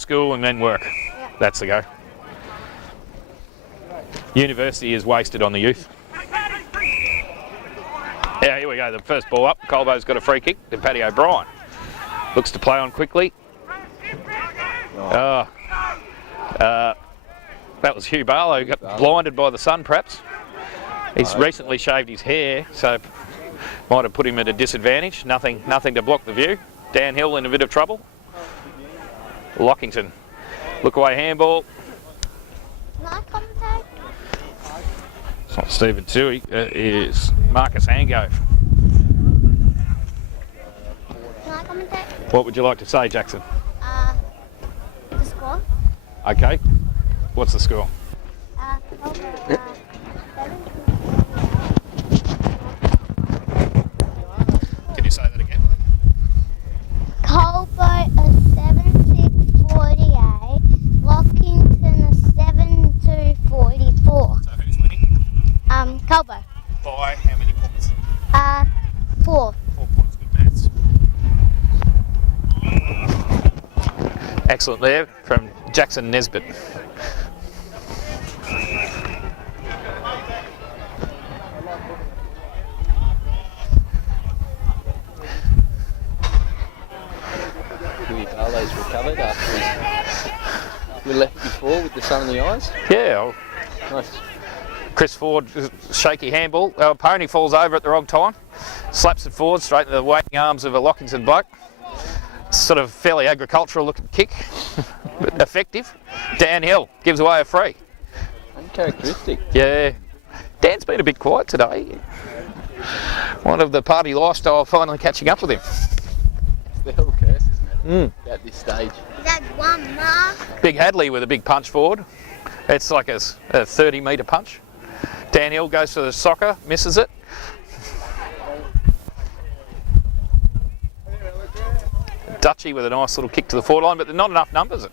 school and then work. Yeah. That's the go. University is wasted on the youth. Yeah, here we go. The first ball up. Colbo's got a free kick. Then Paddy O'Brien looks to play on quickly. Oh. That was Hugh Barlow. Got blinded by the sun, perhaps. He's recently shaved his hair, so might have put him at a disadvantage. Nothing to block the view. Dan Hill in a bit of trouble. Lockington. Look away handball. Can I commentate? It's not Stephen Toohey, it is Marcus Angove. Can I commentate? What would you like to say, Jackson? The score? Okay. What's the score? Can you say that again? Colbo a 7-6-48, Lockington a 7-2-44. So who's winning? Colbo. By how many points? 4. 4 points, good maths. Excellent there from Jackson Nesbitt. Huey Barlow's recovered after we left before with the sun in the eyes. Yeah, Nice. Chris Ford, shaky handball. Pony falls over at the wrong time, slaps it forward straight into the waiting arms of a Lockington bloke. Sort of fairly agricultural looking kick, but effective. Dan Hill gives away a free. Uncharacteristic. Yeah, Dan's been a bit quiet today. One of the party lifestyle finally catching up with him. It's the whole curse, isn't it? At this stage. That's one mark. Big Hadley with a big punch forward. It's like a 30-metre punch. Dan Hill goes for the soccer, misses it. Dutchy with a nice little kick to the forward line, but there's not enough numbers.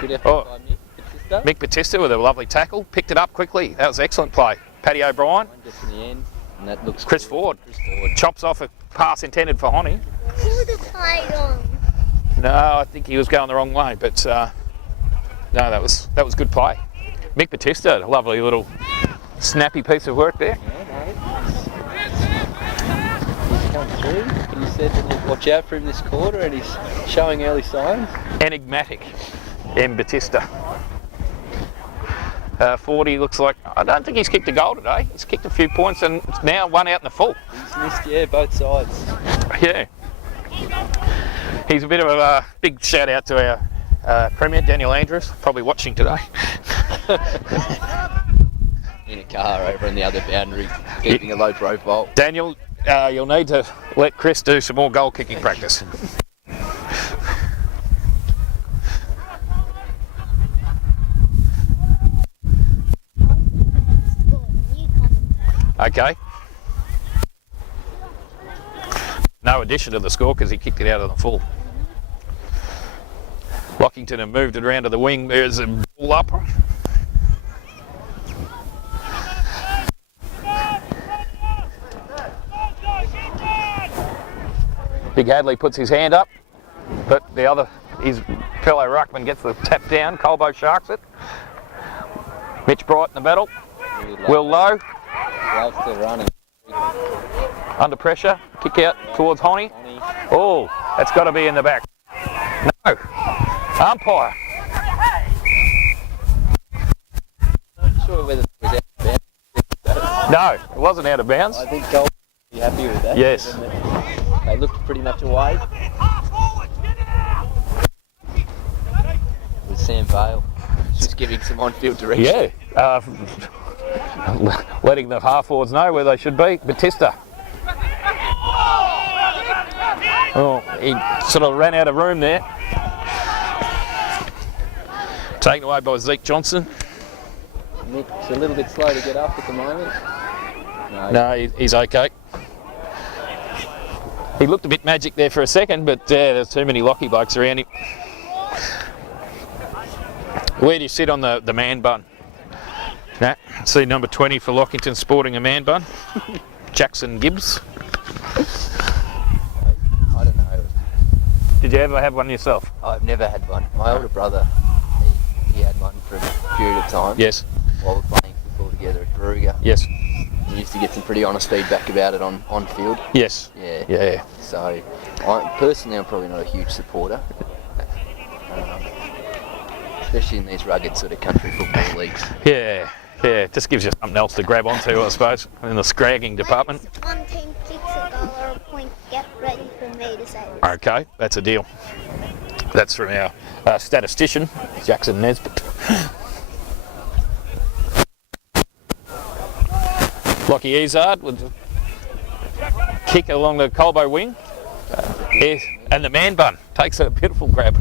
Good effort by Mick. Mick Batista with a lovely tackle, picked it up quickly. That was excellent play. Paddy O'Brien, Just in the end, and that looks Chris good. Ford, Chris Ford. chops off a pass intended for Honey. Who would have played on? No, I think he was going the wrong way, but no, that was good play. Mick Batista, a lovely little snappy piece of work there. He's come through. He said to watch out for him this quarter, and he's showing early signs. Enigmatic, M. Batista. 40 looks like, I don't think he's kicked a goal today. He's kicked a few points and it's now one out in the full. He's missed, yeah, both sides. Yeah. He's a bit of a big shout out to our Premier, Daniel Andrews, probably watching today. In a car over on the other boundary, keeping a low profile. Daniel, you'll need to let Chris do some more goal kicking practice. Okay. No addition to the score because he kicked it out of the full. Lockington have moved it around to the wing. There's a ball up. Big Hadley puts his hand up, but his fellow ruckman gets the tap down. Colbo sharks it. Mitch Bright in the battle. Will Lowe. Love's still running. Under pressure, kick out towards Honey. Oh, that's got to be in the back. No. Umpire. Not sure whether it was out of bounds. No, it wasn't out of bounds. I think Gold will be happy with that. Yes. given that They looked pretty much away. With Sam Vale just giving some on-field direction. Yeah. Letting the half-forwards know where they should be. Batista. Oh, he sort of ran out of room there. Taken away by Zeke Johnson. Nick's a little bit slow to get up at the moment. No, he's okay. He looked a bit magic there for a second, but there's too many Lockie blokes around him. Where do you sit on the man bun? Nah, see number 20 for Lockington sporting a man bun. Jackson Gibbs. I don't know. Did you ever have one yourself? I've never had one. My older brother, he had one for a period of time. Yes. While we were playing football together at Brugge. Yes. We used to get some pretty honest feedback about it on field. Yes. Yeah. Yeah. So, personally, I'm probably not a huge supporter. Especially in these rugged sort of country football leagues. Yeah. Yeah. It just gives you something else to grab onto, I suppose, in the scragging department. One team kicks a goal or a point. Get ready for me to say this. Okay, that's a deal. That's from our statistician, Jackson Nesbitt. Lockie Izard with a kick along the Colbo wing. And the man bun takes a beautiful grab.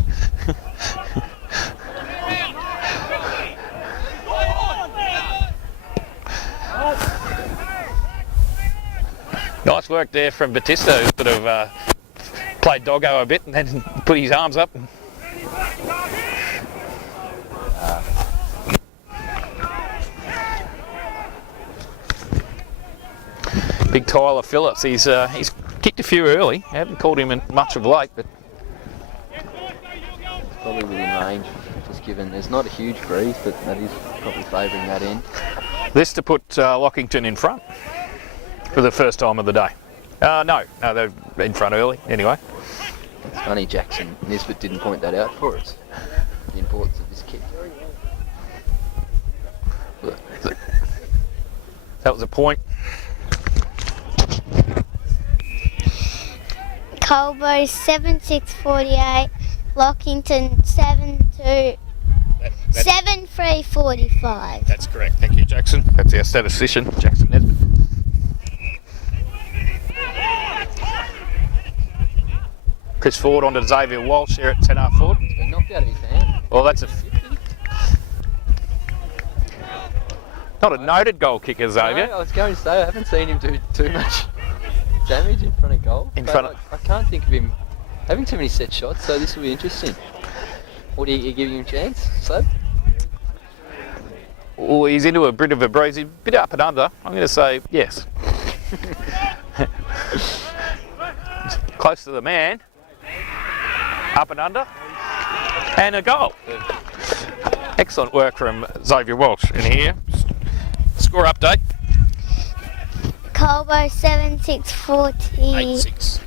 Nice work there from Batista, who sort of played doggo a bit and then put his arms up. Big Tyler Phillips, he's kicked a few early. I haven't called him in much of late, but Probably within range, just given there's not a huge breeze, but that is probably favouring that end. this to put Lockington in front for the first time of the day. No, they're in front early anyway. It's funny Jackson Nesbitt didn't point that out for us, the importance of this kick. That was a point. Colbo 7-6-48, Lockington 7-3-45. That's correct. Thank you, Jackson. That's our statistician, Jackson Nesbitt. Chris Ford onto Xavier Walsh here at 10 forward. He's been knocked out of his hand. Well, that's not a noted goal kicker, Xavier. No, I was going to say, I haven't seen him do too much damage in front of goal. I can't think of him having too many set shots, so this will be interesting. What are you giving him a chance, Slab? Oh, he's into a bit of a breeze, a bit up and under. I'm going to say yes. Close to the man. Up and under. And a goal. Excellent work from Xavier Walsh in here. Score update. Colbo 7-6-40. 8-6.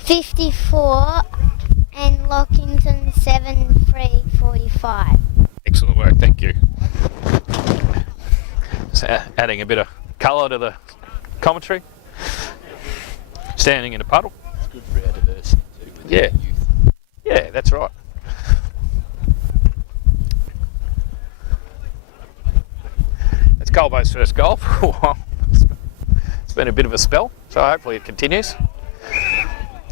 8-6-54 and Lockington 7-3-45. Excellent work, thank you. So, adding a bit of colour to the commentary. Standing in a puddle. It's good for our diversity too, with Yeah. the youth. Yeah, that's right. It's Colbo's first goal for a while. It's been a bit of a spell, so hopefully it continues.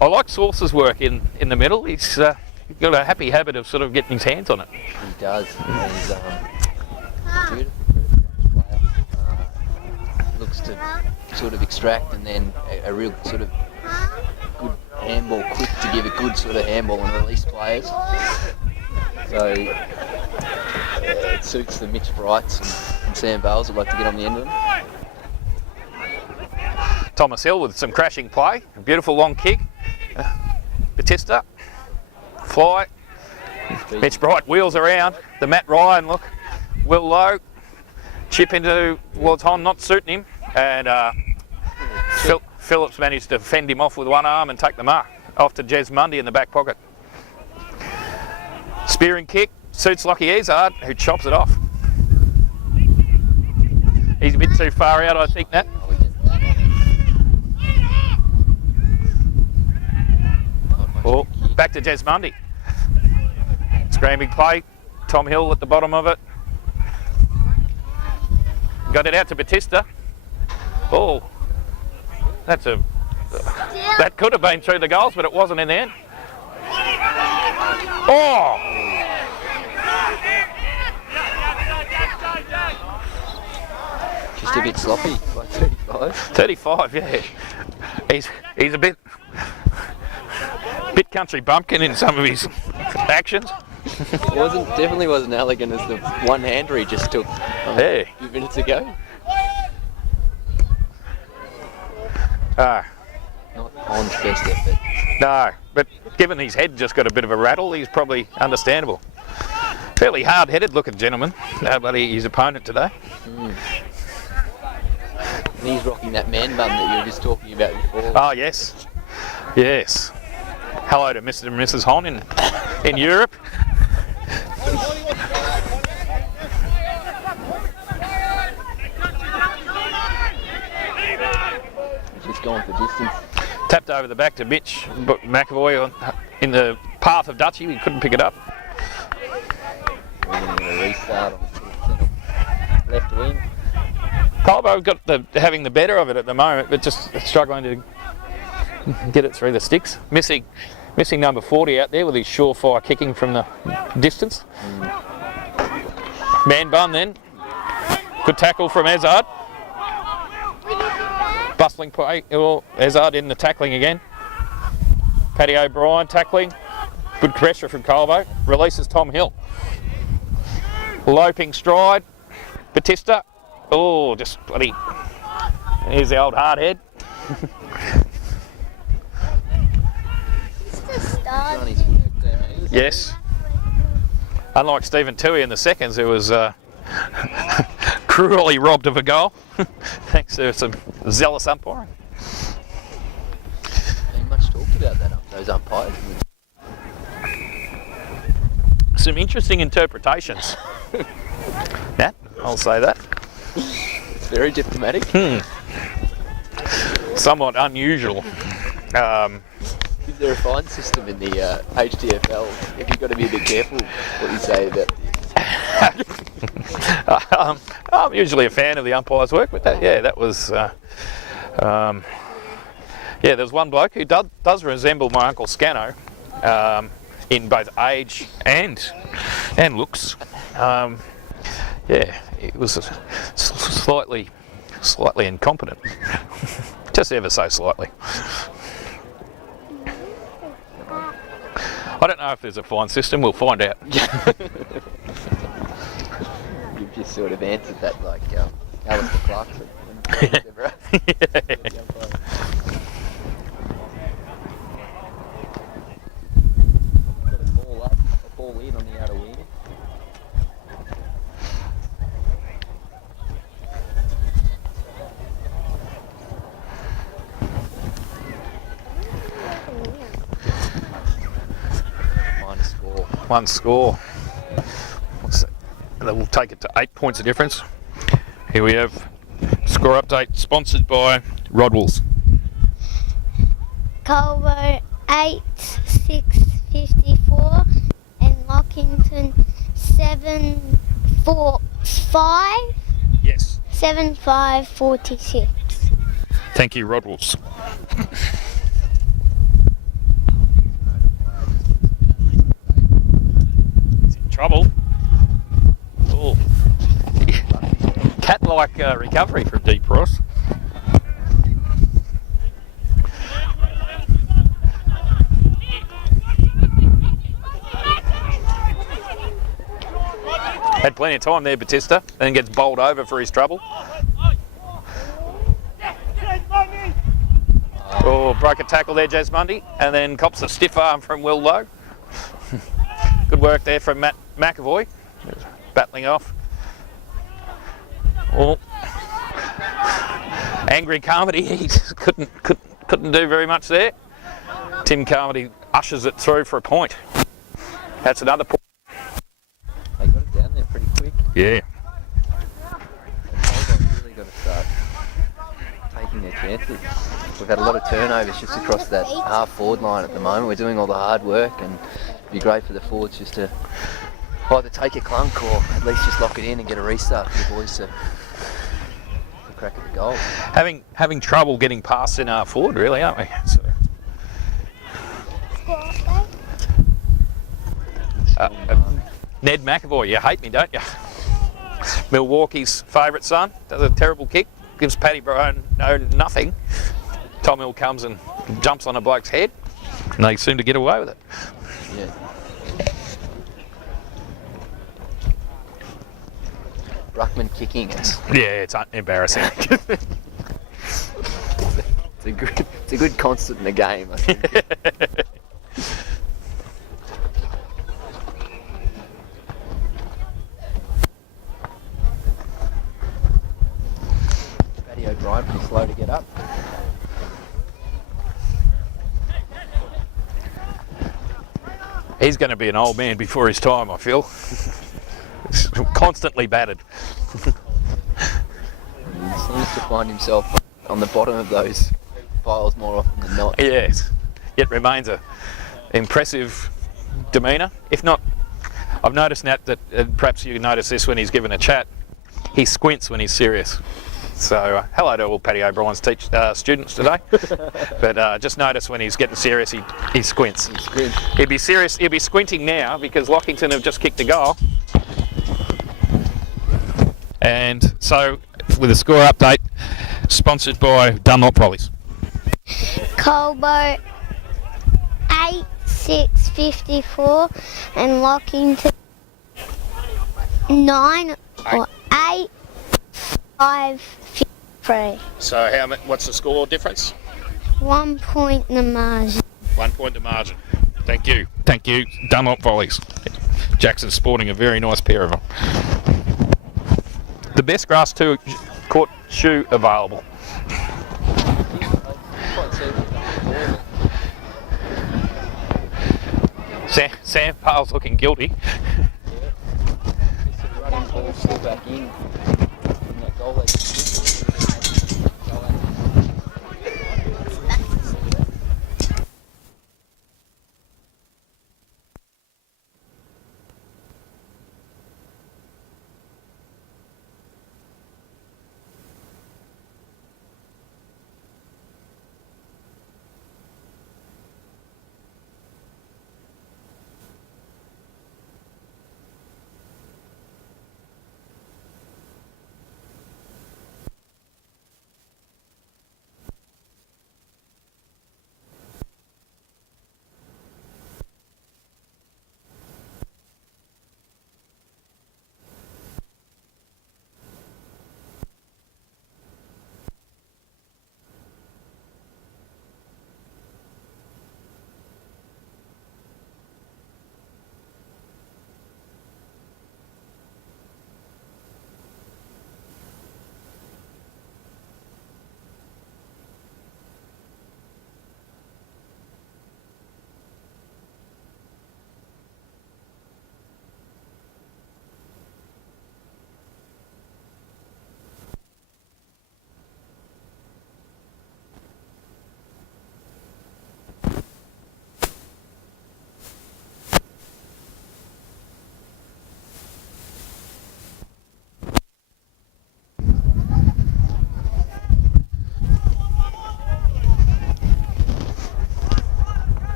I like Sauce's work in the middle. He's got a happy habit of sort of getting his hands on it. He does. He's beautiful player. Looks to sort of extract and then a real sort of good handball, quick to give a good sort of handball and release players. So it suits the Mitch Brights and Sam Bales who like to get on the end of them. Thomas Hill with some crashing play. A beautiful long kick. Batista. Fly. Mitch Bright wheels around. The Matt Ryan look. Will Lowe. Chip into Hon, not suiting him. And Phillips managed to fend him off with one arm and take the mark. Off to Jez Mundy in the back pocket. Spearing kick. Suits Lockie Izard, who chops it off. He's a bit too far out, I think, Nat. Oh, back to Jez Mundy. Scrambling play. Tom Hill at the bottom of it. Got it out to Batista. Oh, that could have been through the goals, but it wasn't in the end. Oh! Just a bit sloppy, like 35. 35, yeah. He's a bit country bumpkin in some of his actions. Definitely wasn't elegant as the one-hander he just took a few minutes ago. On's best effort. No, but given his head just got a bit of a rattle, he's probably understandable. Fairly hard-headed looking gentleman, his opponent today. And he's rocking that man bun that you were just talking about before. Oh, yes. Yes. Hello to Mr. and Mrs. Hon in Europe. Just going for distance. Tapped over the back to Mitch McAvoy in the path of Dutchie. He couldn't pick it up. We're going to get a restart on the left wing. Colbo got having the better of it at the moment, but just struggling to get it through the sticks. Missing number 40 out there with his surefire kicking from the distance. Man bun then. Good tackle from Ezard. Bustling play. Ezard in the tackling again. Paddy O'Brien tackling. Good pressure from Colbo. Releases Tom Hill. Loping stride. Batista. Oh, just bloody. Here's the old hard head. Yes. Unlike Stephen Toohey in the seconds, who was cruelly robbed of a goal, thanks to some zealous umpiring. Ain't much talked about those umpires. Some interesting interpretations. Nat, I'll say that. It's very diplomatic. Somewhat unusual. Is there a fine system in the HTFL? If you've got to be a bit careful what you say about this. I'm usually a fan of the umpire's work, but that was. There was one bloke who does resemble my uncle Scano in both age and looks. It was slightly incompetent, just ever so slightly. I don't know if there's a fine system. We'll find out. You've just sort of answered that like Alistair Clarkson. Got a ball up, a ball in on the outer wing. One score. That will take it to 8 points of difference. Here we have score update sponsored by Rodwells. Colbo 8-6-54 and Lockington 7-4-5. Yes. 7-5-46. Thank you, Rodwells. Trouble. Oh. Cat-like recovery from Deep Ross. Had plenty of time there, Batista, and then gets bowled over for his trouble. Oh, broke a tackle there, Jez Mundy, and then cops a stiff arm from Will Lowe. Good work there from Matt McAvoy, battling off. Oh. Angry Carmody, he just couldn't do very much there. Tim Carmody ushers it through for a point. That's another point. They got it down there pretty quick. Yeah. They've really got to start taking their chances. We've had a lot of turnovers just across that half forward line at the moment. We're doing all the hard work, and it'd be great for the forwards just to either take a clunk or at least just lock it in and get a restart for the boys to crack at the goal. Having trouble getting past in our forward, really, aren't we? So. Ned McAvoy, you hate me, don't you? Milwaukee's favourite son, does a terrible kick, gives Paddy Brown nothing. Tom Hill comes and jumps on a bloke's head, and they seem to get away with it. Yeah. Ruckman kicking it. Yeah, it's embarrassing. It's a good constant in the game, I think. Paddy O'Brien pretty slow to get up. He's going to be an old man before his time, I feel. Constantly battered. He seems to find himself on the bottom of those piles more often than not. Yes, yet remains a impressive demeanour. If not, I've noticed, Nat, that perhaps you notice this when he's given a chat, he squints when he's serious. So hello to all Paddy O'Brien's students today. But just notice when he's getting serious, he squints. He'll be serious. He'll be squinting now because Lockington have just kicked a goal. And so, with a score update, sponsored by Dunlop Volleys. Colbo 8-6-54 and Lockington 9 or 8-5-3. So what's the score difference? 1 point in the margin. 1 point to margin. Thank you. Thank you, Dunlop Volleys. Jackson's sporting a very nice pair of them. The best grass court shoe available. Sam Pale's looking guilty. Running ball still back in from that goal leg.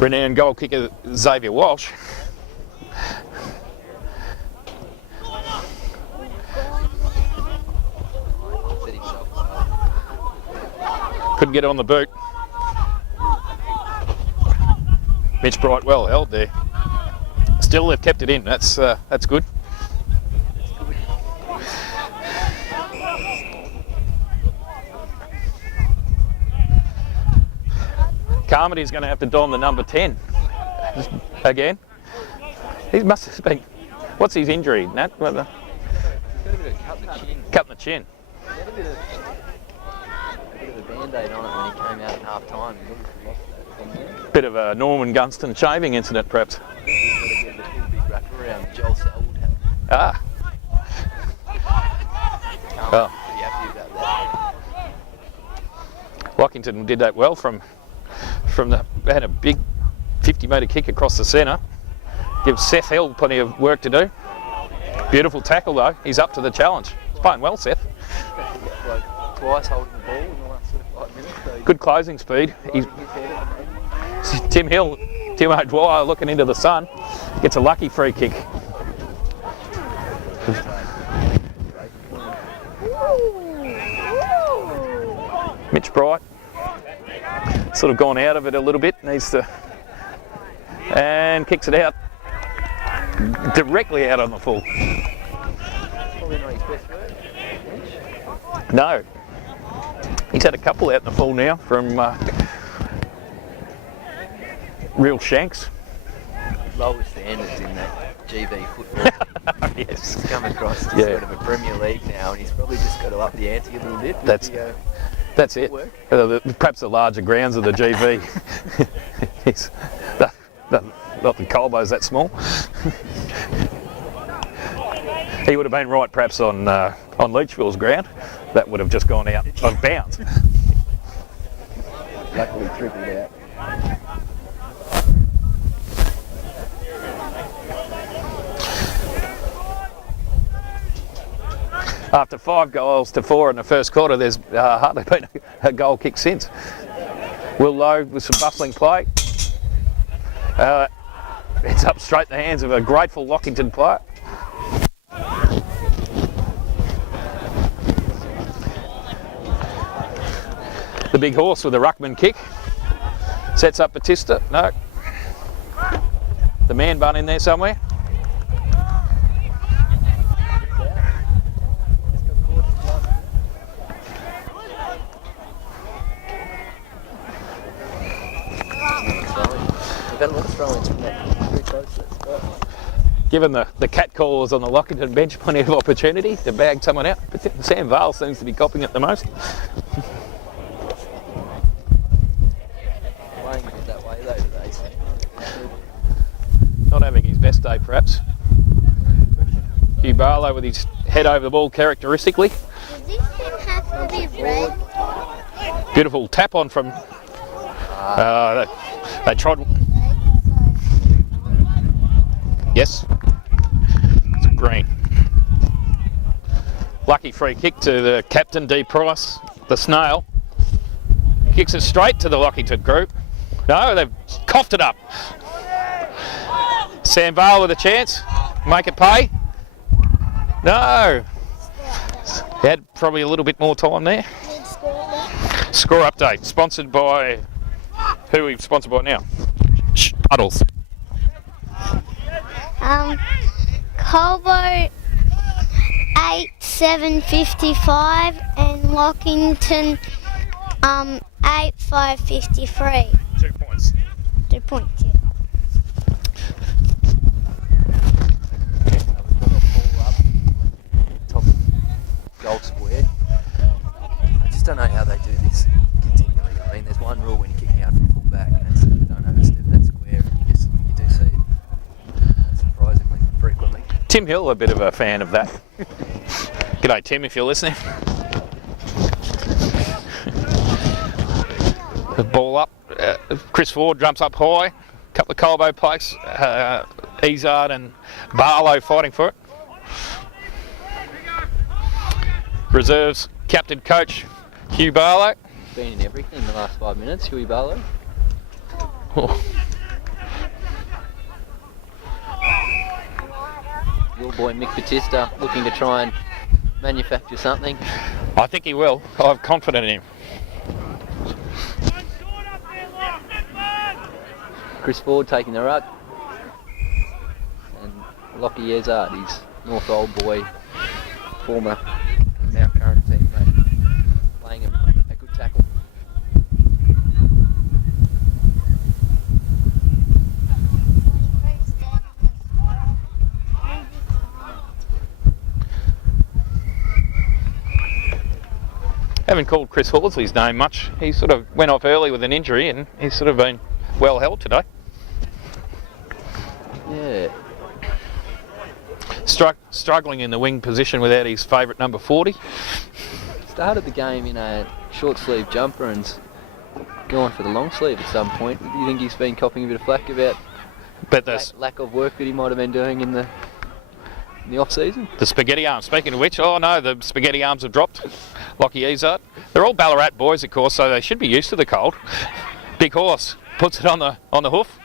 Renowned goal kicker Xavier Walsh. Couldn't get it on the boot. Mitch Bright well held there. Still, they've kept it in. That's good. Carmody's going to have to don the number 10 again. He must have been. What's his injury, Nat? He's got a bit of cut in the chin. Cut in the chin. He had a bit of a band-aid on it when he came out at half time. He lost that. Bit of a Norman Gunston shaving incident, perhaps. He's got to get the big wrap around Joel Selwood. Ah. Pretty happy about that. Lockington did that well from they had a big 50-metre kick across the centre. Gives Seth Hill plenty of work to do. Beautiful tackle though. He's up to the challenge. He's playing well, Seth. Twice holding the ball in the last sort of 5 minutes. So good closing speed. Tim O'Dwyer looking into the sun. Gets a lucky free kick. Mitch Bright sort of gone out of it a little bit, needs to, and kicks it out, directly out on the full. No. He's had a couple out in the pool now from real shanks. Lowest standards in that GB football. Yes. He's come across to sort of a Premier League now, and he's probably just got to up the ante a little bit. That's it. Perhaps the larger grounds of the GB. Not the Colbo's that small. He would have been right perhaps on Leachville's ground. That would have just gone out of bounds. Luckily tripled out. After 5-4 in the first quarter, there's hardly been a goal kick since. Will Lowe with some bustling play. It's up straight in the hands of a grateful Lockington player. The big horse with the ruckman kick. Sets up Batista. No. The man bun in there somewhere. We've had a lot of throw-ins from that. Pretty close, that's right. Given the cat callers on the Lockington bench plenty of opportunity to bag someone out, but Sam Vale seems to be copping it the most. Playing it that way though today, so. Not having his best day perhaps. Hugh Barlow with his head over the ball characteristically. Does this thing have to be red? Beautiful tap on from... they tried... Yes. It's green. Lucky free kick to the captain, D. Price, the snail. Kicks it straight to the Lockington group. No, they've coughed it up. Sam Vale with a chance. Make it pay. No. He had probably a little bit more time there. Score update. Sponsored by... Who are we sponsored by now? Puddles. Colbo 8-7-55 and Lockington 8-5-53. 2 points. 2 points, yeah. Top goal square. I just don't know how they do this continually. I mean, there's one rule when you're kicking out from full back, and it's don't overstep that square, and you do see it surprisingly frequently. Tim Hill, a bit of a fan of that. G'day Tim, if you're listening. The ball up. Chris Ford jumps up high. Couple of Colbo pokes. Izard and Barlow fighting for it. Reserves captain coach Hugh Barlow. Been in everything in the last 5 minutes, Huey Barlow. Oh. Your boy Mick Batista looking to try and manufacture something. I think he will. I'm confident in him. Chris Ford taking the ruck. And Lockie Ezard, his North Old boy, former, now current teammate, playing a good tackle. Haven't called Chris Horsley's name much. He sort of went off early with an injury and he's sort of been well held today. Yeah. Struggling in the wing position without his favourite number 40. Started the game in a short sleeve jumper and's gone for the long sleeve at some point. Do you think he's been copping a bit of flack about lack of work that he might have been doing in the off season? The spaghetti arms. Speaking of which, oh no, the spaghetti arms have dropped. Lockie Izard. They're all Ballarat boys, of course, so they should be used to the cold. Big horse puts it on the hoof.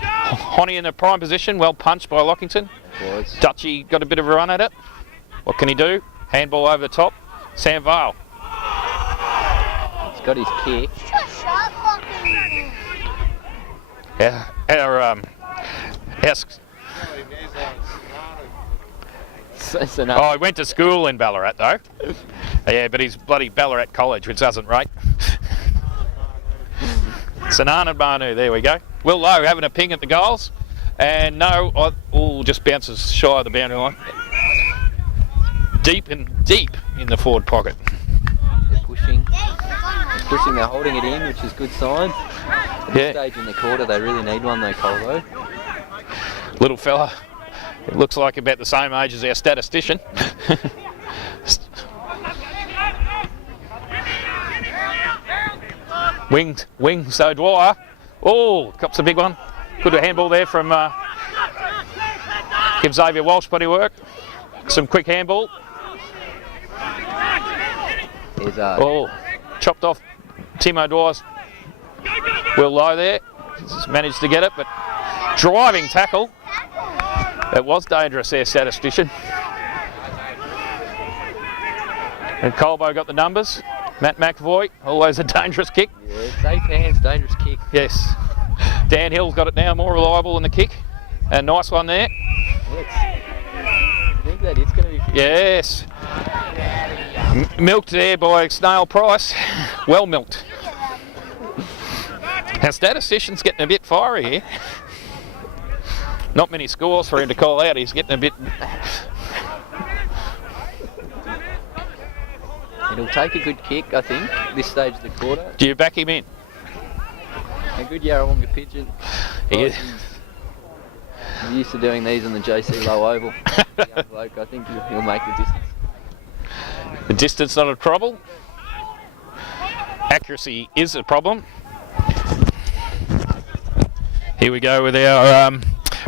Honey in the prime position, well punched by Lockington. Boys. Dutchy got a bit of a run at it. What can he do? Handball over the top. Sam Vale. He's got his kick. He went to school in Ballarat though. Yeah, but he's bloody Ballarat College, which doesn't rate. Sanan and Manu, there we go. Will Lowe having a ping at the goals. And no, just bounces shy of the boundary line. Deep in the forward pocket. They're pushing, they're holding it in, which is a good sign. At this stage in the quarter, they really need one though, Colbo. Little fella, it looks like about the same age as our statistician. Wing, so Dwyer. Oh, cops a big one. Good handball there from gives Xavier Walsh plenty of work. Some quick handball. Oh, chopped off Tim O'Dwyer's Will Lowe there. Just managed to get it, but driving tackle. It was dangerous there, statistician. And Colbo got the numbers. Matt McAvoy, always a dangerous kick. Yeah, safe hands, dangerous kick. Yes. Dan Hill's got it now, more reliable in the kick. A nice one there. I think that is going to be 50. Yes. Milked there by Snail Price. Well milked. Our statistician's getting a bit fiery here. Not many scores for him to call out. He's getting a bit... It'll take a good kick, I think, this stage of the quarter. Do you back him in? A good Yarrawonga pigeon. He He's used to doing these on the JC Low Oval. Young bloke, I think he'll make the distance. The distance not a trouble. Accuracy is a problem. Here we go with our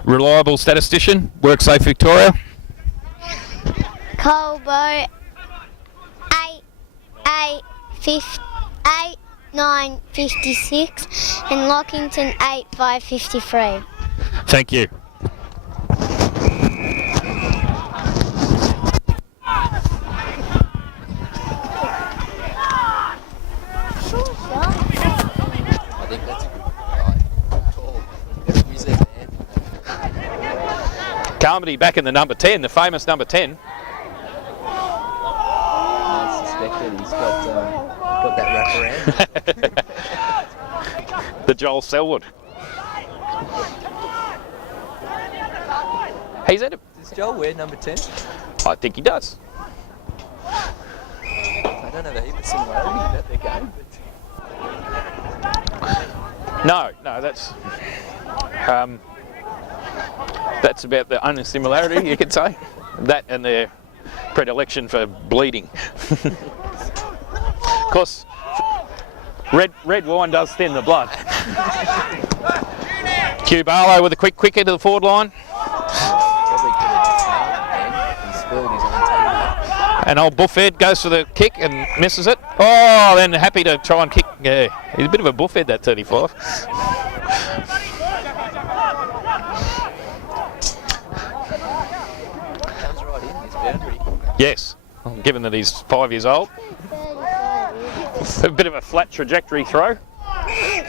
reliable statistician, WorkSafe Victoria. Colbo 8-9-56 and Lockington 8-5-53. Thank you. I think that's a good call. He's there, man. Carmody back in the number 10, the famous number 10. I suspected he's got that wraparound. The Joel Selwood. He's at it. Does Joel wear number 10? I think he does. I don't have a heap of similarity about their game, but... No, that's about the only similarity you could say. That and their predilection for bleeding. Of course, red wine does thin the blood. Q Barlow with a quick into the forward line. Probably could have just he spilled his own team. And old Buffhead goes for the kick and misses it. Oh, then happy to try and kick. Yeah, he's a bit of a Buffhead, that 35. Comes right in this boundary. Yes, given that he's 5 years old. A bit of a flat trajectory throw. He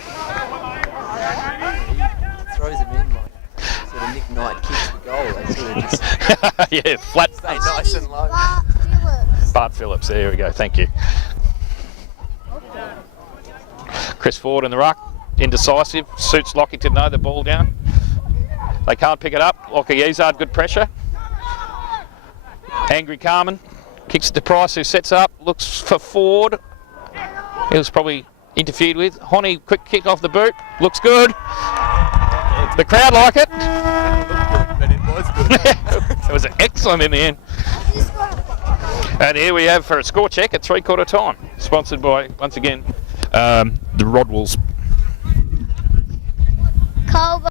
throws him in like sort of Nick Knight kicks the goal. They sort of just Yeah, flat. stay nice and low. Bart Phillips, there we go, thank you. Chris Ford in the ruck, indecisive, suits Lockington though, the ball down. They can't pick it up. Lockie Izard, good pressure. Angry Carmen, kicks it to Price who sets up, looks for Ford. It was probably interfered with. Honey, quick kick off the boot, looks good. The crowd like it. But it was good. It was excellent in the end. And here we have for a score check at 3/4 time, sponsored by, once again, the Rodwells